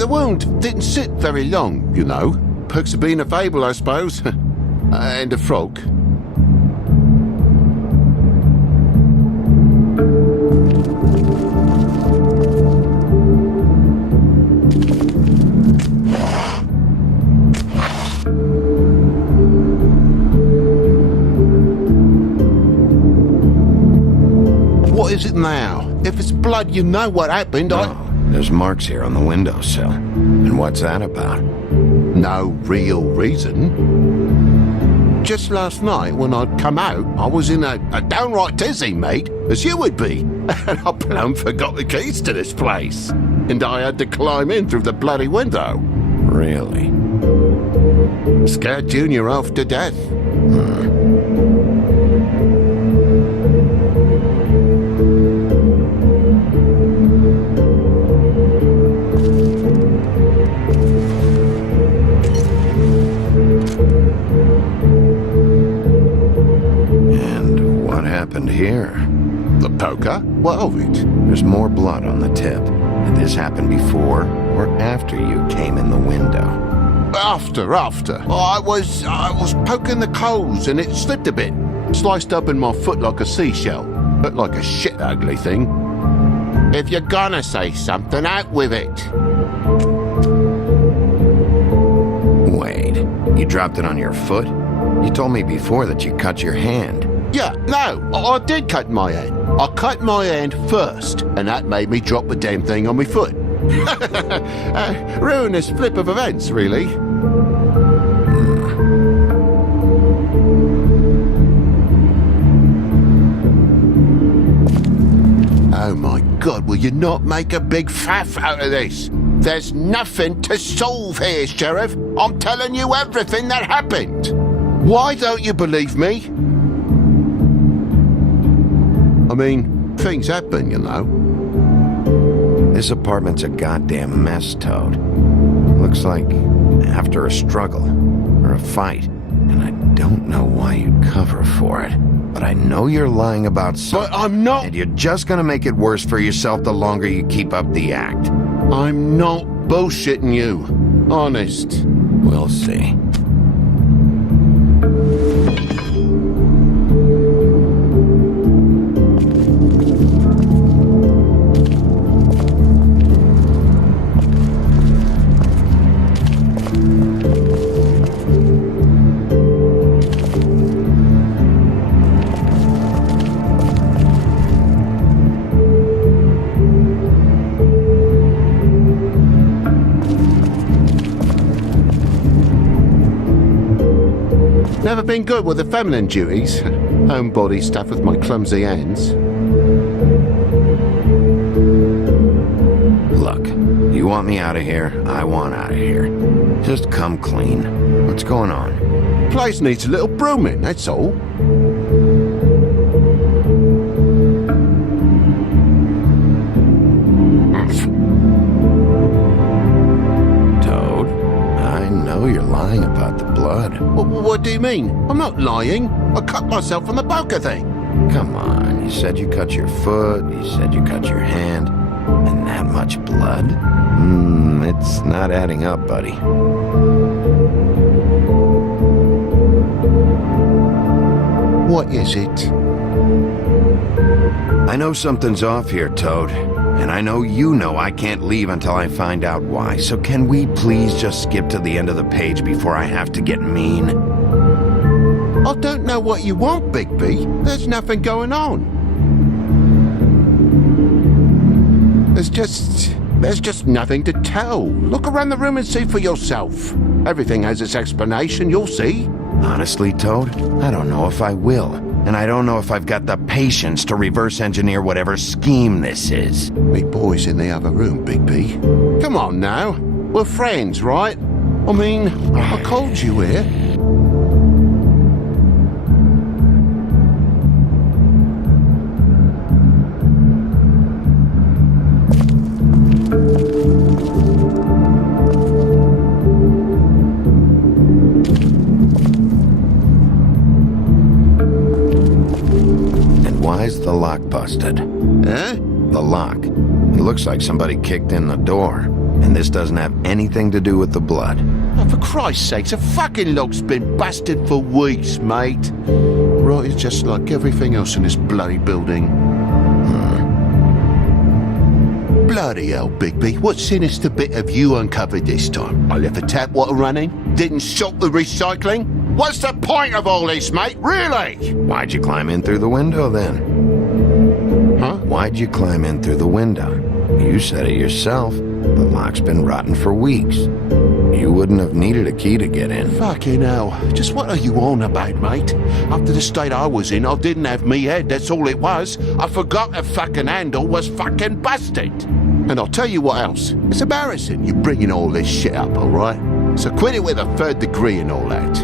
The wound didn't sit very long, you know. Perks of being a fable, I suppose. And a frog. What is it now? If it's blood, you know what happened. There's marks here on the windowsill. And what's that about? No real reason. Just last night, when I'd come out, I was in a downright dizzy, mate, as you would be. And I plumb forgot the keys to this place. And I had to climb in through the bloody window. Really? Scared Junior off to death. Here. The poker? What of it? There's more blood on the tip. Did this happen before or after you came in the window? After. I was poking the coals and it slipped a bit. Sliced up in my foot like a seashell. Looked like a shit ugly thing. If you're gonna say something, out with it. Wait, you dropped it on your foot? You told me before that you cut your hand. Yeah, no, I did cut my hand. I cut my hand first, and that made me drop the damn thing on my foot. Ruinous flip of events, really. Oh my God, will you not make a big faff out of this? There's nothing to solve here, Sheriff. I'm telling you everything that happened. Why don't you believe me? I mean, things happen, you know. This apartment's a goddamn mess, Toad. Looks like after a struggle or a fight. And I don't know why you'd cover for it. But I know you're lying about something. But I'm not. And you're just gonna make it worse for yourself the longer you keep up the act. I'm not bullshitting you. Honest. We'll see. Never been good with the feminine duties. Homebody stuff with my clumsy hands. Look, you want me out of here, I want out of here. Just come clean. What's going on? Place needs a little brooming, that's all. Toad, I know you're lying about the blood. What do you mean? I'm not lying. I cut myself on the poker thing. Come on, you said you cut your foot, you said you cut your hand, and that much blood? It's not adding up, buddy. What is it? I know something's off here, Toad. And I know you know I can't leave until I find out why. So can we please just skip to the end of the page before I have to get mean? I don't know what you want, Bigby. There's nothing going on. There's just nothing to tell. Look around the room and see for yourself. Everything has its explanation, you'll see. Honestly, Toad, I don't know if I will. And I don't know if I've got the patience to reverse engineer whatever scheme this is. Me boy's in the other room, Bigby. Come on now. We're friends, right? I mean, I called you here. Why's the lock busted? Huh? The lock. It looks like somebody kicked in the door. and this doesn't have anything to do with the blood. Oh, for Christ's sakes, a fucking log's been busted for weeks, mate. Right, it's just like everything else in this bloody building. Bloody hell, Bigby. What sinister bit have you uncovered this time? I left the tap water running? Didn't stop the recycling? What's the point of all this, mate? Really? Why'd you climb in through the window then? Huh? Why'd you climb in through the window? You said it yourself. The lock's been rotten for weeks. You wouldn't have needed a key to get in. Fucking hell. Just what are you on about, mate? After the state I was in, I didn't have me head, that's all it was. I forgot the fucking handle was fucking busted. And I'll tell you what else. It's embarrassing you bringing all this shit up, alright? So quit it with a 3rd degree and all that.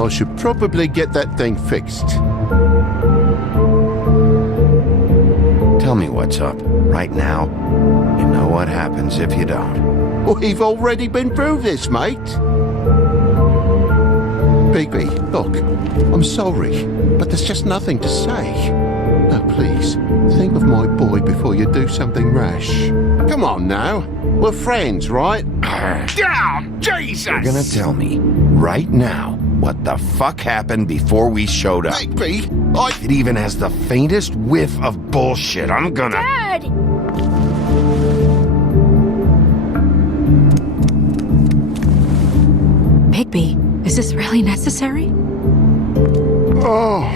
I should probably get that thing fixed. Tell me what's up, right now. You know what happens if you don't. We've already been through this, mate. Bigby, look, I'm sorry, but there's just nothing to say. Now, please, think of my boy before you do something rash. Come on now, we're friends, right? Down, Jesus! You're gonna tell me, right now, what the fuck happened before we showed up. Bigby, If it even has the faintest whiff of bullshit, I'm gonna... Dad! Bigby, is this really necessary? Oh,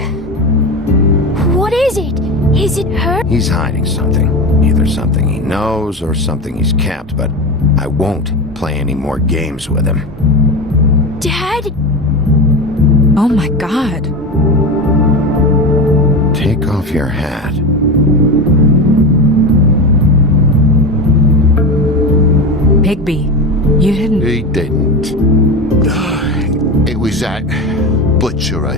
What is it? Is it her? He's hiding something. Either something he knows or something he's kept, but I won't play any more games with him. Dad? Oh my god. Take off your hat. Bigby, you didn't... he didn't. It was that butcher, a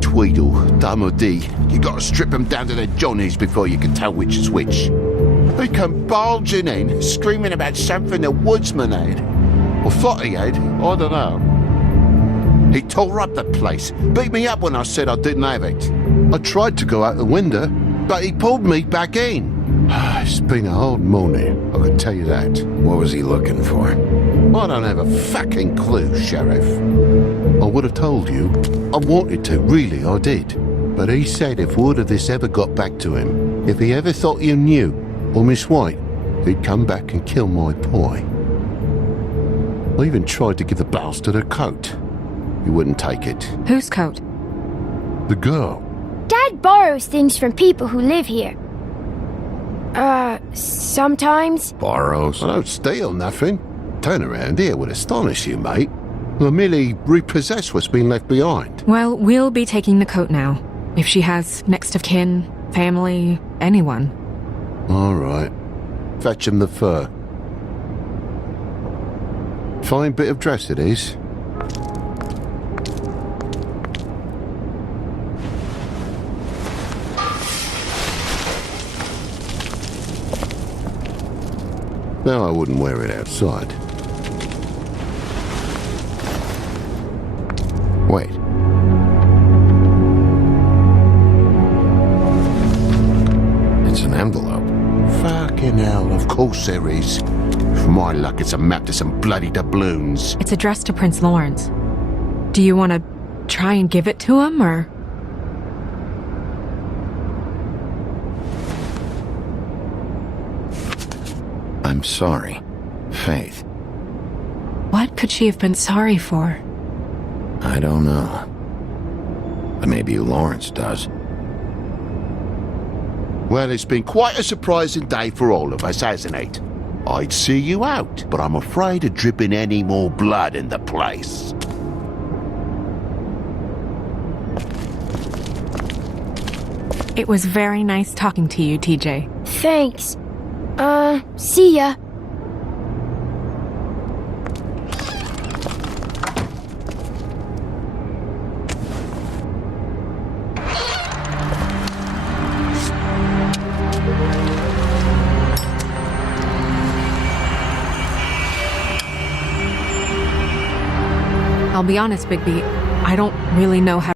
Tweedle, Dumody. You gotta strip them down to their johnnies before you can tell which is which. He come barging in, screaming about something the woodsman had. Or thought he had, I don't know. He tore up the place, beat me up when I said I didn't have it. I tried to go out the window, but he pulled me back in. It's been a hard morning, I can tell you that. What was he looking for? I don't have a fucking clue, Sheriff. I would have told you. I wanted to, really, I did. But he said if word of this ever got back to him, if he ever thought you knew, or Miss White, he'd come back and kill my boy. I even tried to give the bastard a coat. He wouldn't take it. Whose coat? The girl. Dad borrows things from people who live here. Sometimes. Borrows? I don't steal nothing. Turn around here would astonish you, mate. I merely repossess what's been left behind. Well, we'll be taking the coat now. If she has next of kin, family, anyone. All right. Fetch him the fur. Fine bit of dress it is. No, I wouldn't wear it outside. Wait. It's an envelope. Fucking hell, of course there is. For my luck, it's a map to some bloody doubloons. It's addressed to Prince Lawrence. Do you want to try and give it to him, or...? I'm sorry. Faith. What could she have been sorry for? I don't know. But maybe Lawrence does. Well, it's been quite a surprising day for all of us, hasn't it? I'd see you out, but I'm afraid of dripping any more blood in the place. It was very nice talking to you, TJ. Thanks. See ya. I'll be honest, Bigby. I don't really know how